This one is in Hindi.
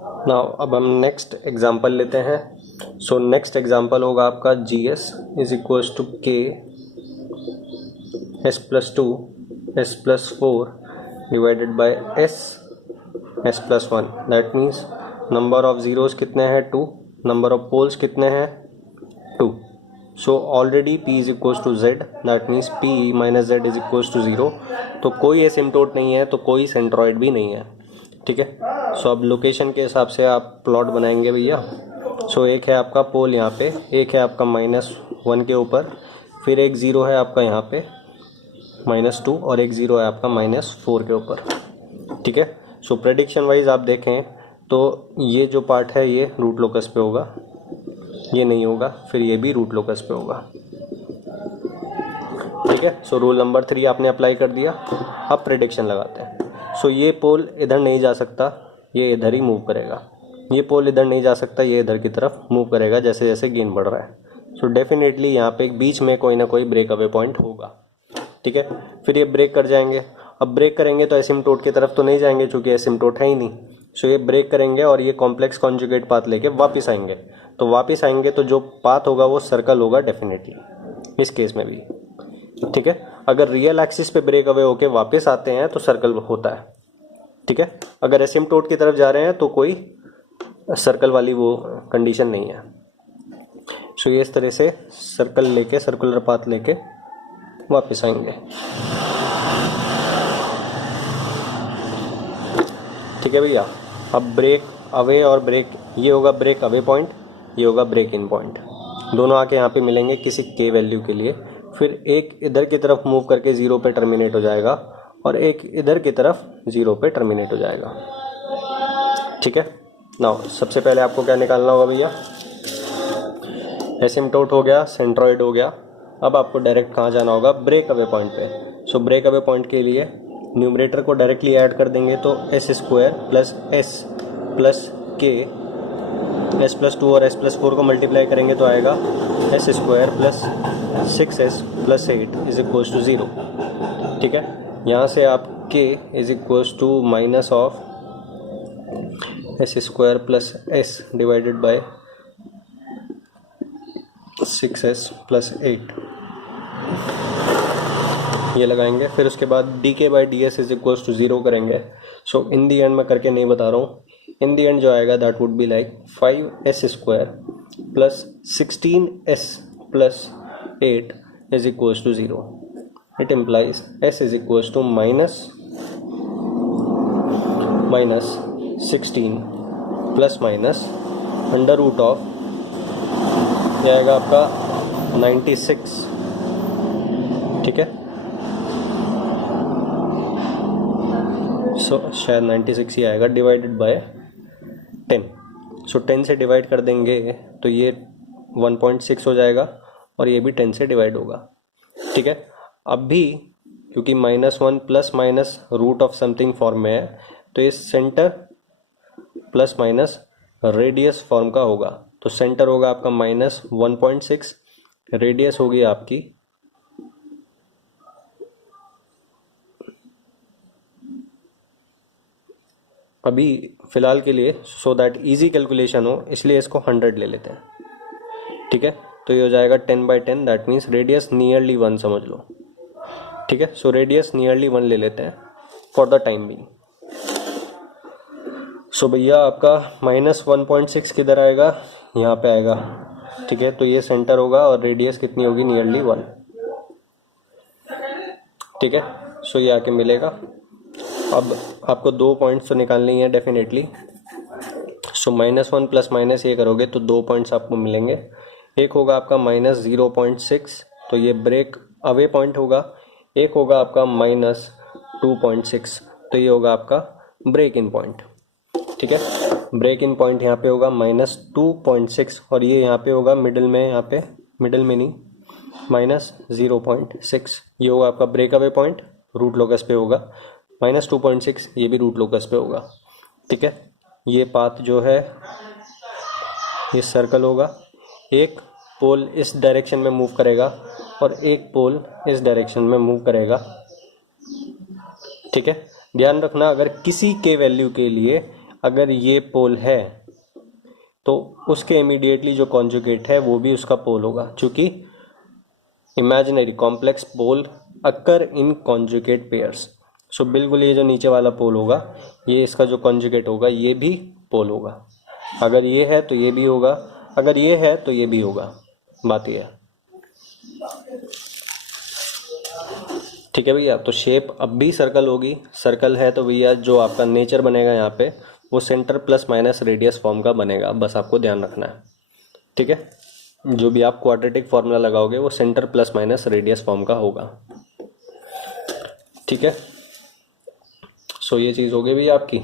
नाउ अब हम नेक्स्ट एग्जांपल लेते हैं। सो नेक्स्ट एग्जांपल होगा आपका GS is equals to K S+2 S+4 divided by S+1। That means number of zeros कितने हैं 2, नंबर ऑफ पोल्स कितने हैं 2। So already P is equals to Z, that means P minus Z is equals to 0। तो कोई एसिम्प्टोट नहीं है तो कोई सेंट्रॉइड भी नहीं है, ठीक है। सो अब लोकेशन के हिसाब से आप प्लॉट बनाएंगे भैया। सो एक है आपका पोल यहाँ पे, एक है आपका -1 के ऊपर, फिर एक ज़ीरो है आपका यहाँ पे -2 और एक ज़ीरो है आपका -4 के ऊपर, ठीक है। सो प्रेडिक्शन वाइज आप देखें तो ये जो पार्ट है ये रूट लोकस पे होगा, ये नहीं होगा, फिर ये भी रूट लोकस पे होगा, ठीक है। सो रूल नंबर 3 आपने अप्लाई कर दिया। अब प्रेडिक्शन लगाते हैं। सो ये पोल इधर नहीं जा सकता, ये इधर ही मूव करेगा। ये पोल इधर नहीं जा सकता, ये इधर की तरफ मूव करेगा जैसे जैसे गेन बढ़ रहा है। सो डेफिनेटली यहाँ पे बीच में कोई ना कोई ब्रेक अवे पॉइंट होगा, ठीक है। फिर ये ब्रेक कर जाएंगे। अब ब्रेक करेंगे तो एसिम्प्टोट की तरफ तो नहीं जाएंगे क्योंकि एसिम्प्टोट है ही नहीं। सो ये ब्रेक करेंगे और ये कॉम्प्लेक्स कॉन्जुगेट पाथ लेके वापस आएंगे। तो वापस आएंगे तो जो पाथ होगा वो सर्कल होगा डेफिनेटली, इस केस में भी, ठीक है। अगर रियल एक्सिस पे ब्रेक अवे होके वापस आते हैं तो सर्कल होता है, ठीक है। अगर एसिम्प्टोट की तरफ जा रहे हैं तो कोई सर्कल वाली वो कंडीशन नहीं है। सो ये इस तरह से सर्कल लेके, सर्कुलर पाथ लेके वापस आएंगे, ठीक है भैया। अब ब्रेक अवे और ब्रेक, ये होगा ब्रेक अवे पॉइंट, ये होगा ब्रेक इन पॉइंट, दोनों आके यहाँ पे मिलेंगे किसी K वैल्यू के लिए। फिर एक इधर की तरफ मूव करके 0 पे टर्मिनेट हो जाएगा और एक इधर की तरफ 0 पे टर्मिनेट हो जाएगा, ठीक है। नाउ सबसे पहले आपको क्या निकालना होगा भैया, एसिम्प्टोट हो गया, सेंट्रॉइड हो गया। अब आपको डायरेक्ट कहाँ जाना होगा, ब्रेक अवे पॉइंट पे। सो ब्रेक अवे पॉइंट के लिए न्यूमरेटर को डायरेक्टली ऐड कर देंगे तो S² plus S plus K, S+2 और S+4 को मल्टीप्लाई करेंगे तो आएगा S² plus 6S plus 8 is equals to 0, ठीक है। यहाँ से आप K is equals to minus of S² plus S divided by 6S plus 8 ये लगाएंगे। फिर उसके बाद dk/ds इज इक्वल्स टू 0 करेंगे। सो इन दी एंड मैं करके नहीं बता रहा हूँ, इन दी एंड जो आएगा that would be like 5S² plus 16S plus 8 is equals to 0। It implies S is equals to minus 16 plus minus under root of, यह आएगा आपका 96, ठीक है। सो शायद 96 ही आएगा, डिवाइडेड बाय 10। सो 10 से डिवाइड कर देंगे तो ये 1.6 हो जाएगा और ये भी 10 से डिवाइड होगा, ठीक है। अब भी क्योंकि -1 plus minus root of something form में है तो ये centre plus minus radius form का होगा। तो सेंटर होगा आपका -1.6, रेडियस होगी आपकी अभी फ़िलहाल के लिए, सो दैट इजी कैलकुलेशन हो इसलिए इसको 100 ले लेते हैं, ठीक है। तो ये हो जाएगा 10/10, दैट मीन्स रेडियस नियरली 1 समझ लो, ठीक है। सो रेडियस नियरली 1 ले लेते हैं फॉर द टाइम बीइंग। सो भैया आपका -1.6 किधर आएगा, यहाँ पे आएगा, ठीक है। तो ये सेंटर होगा और रेडियस कितनी होगी, नियरली 1, ठीक है। सो ये आके मिलेगा। अब आपको 2 पॉइंट्स तो निकालने ही है डेफिनेटली। सो -1 प्लस माइनस ये करोगे तो 2 पॉइंट्स आपको मिलेंगे। एक होगा आपका -0.6, तो ये ब्रेक अवे पॉइंट होगा। एक होगा आपका -2.6, तो ये होगा आपका ब्रेक इन पॉइंट, ठीक है। ब्रेक इन पॉइंट यहाँ पे होगा -2.6 और ये यहाँ पे होगा मिडिल में, यहाँ पे मिडिल में नहीं, -0.6 ये होगा आपका break away point, root locus पे होगा। -2.6 ये भी रूट लोकस पे होगा, ठीक है। ये पाथ जो है ये सर्कल होगा, एक पोल इस डायरेक्शन में मूव करेगा और एक पोल इस डायरेक्शन में मूव करेगा, ठीक है। ध्यान रखना अगर किसी के वैल्यू के लिए अगर ये पोल है तो उसके इमीडिएटली जो कॉन्जुगेट है वो भी उसका पोल होगा, क्योंकि इमेजिनरी कॉम्प्लेक्स पोल अकर इन कॉन्जुगेट पेयर्स। सो बिल्कुल ये जो नीचे वाला पोल होगा ये इसका जो कॉन्जुगेट होगा ये भी पोल होगा। अगर ये है तो ये भी होगा, अगर ये है तो ये भी होगा। बात ये है, ठीक है भैया। तो शेप अब भी सर्कल होगी, सर्कल है तो भैया जो आपका नेचर बनेगा यहाँ पे वो centre plus minus radius form का बनेगा, बस आपको ध्यान रखना है, ठीक है। जो भी आप क्वाड्रेटिक फॉर्मूला लगाओगे वो centre plus minus radius form का होगा, ठीक है। सो ये चीज़ हो गई भैया आपकी।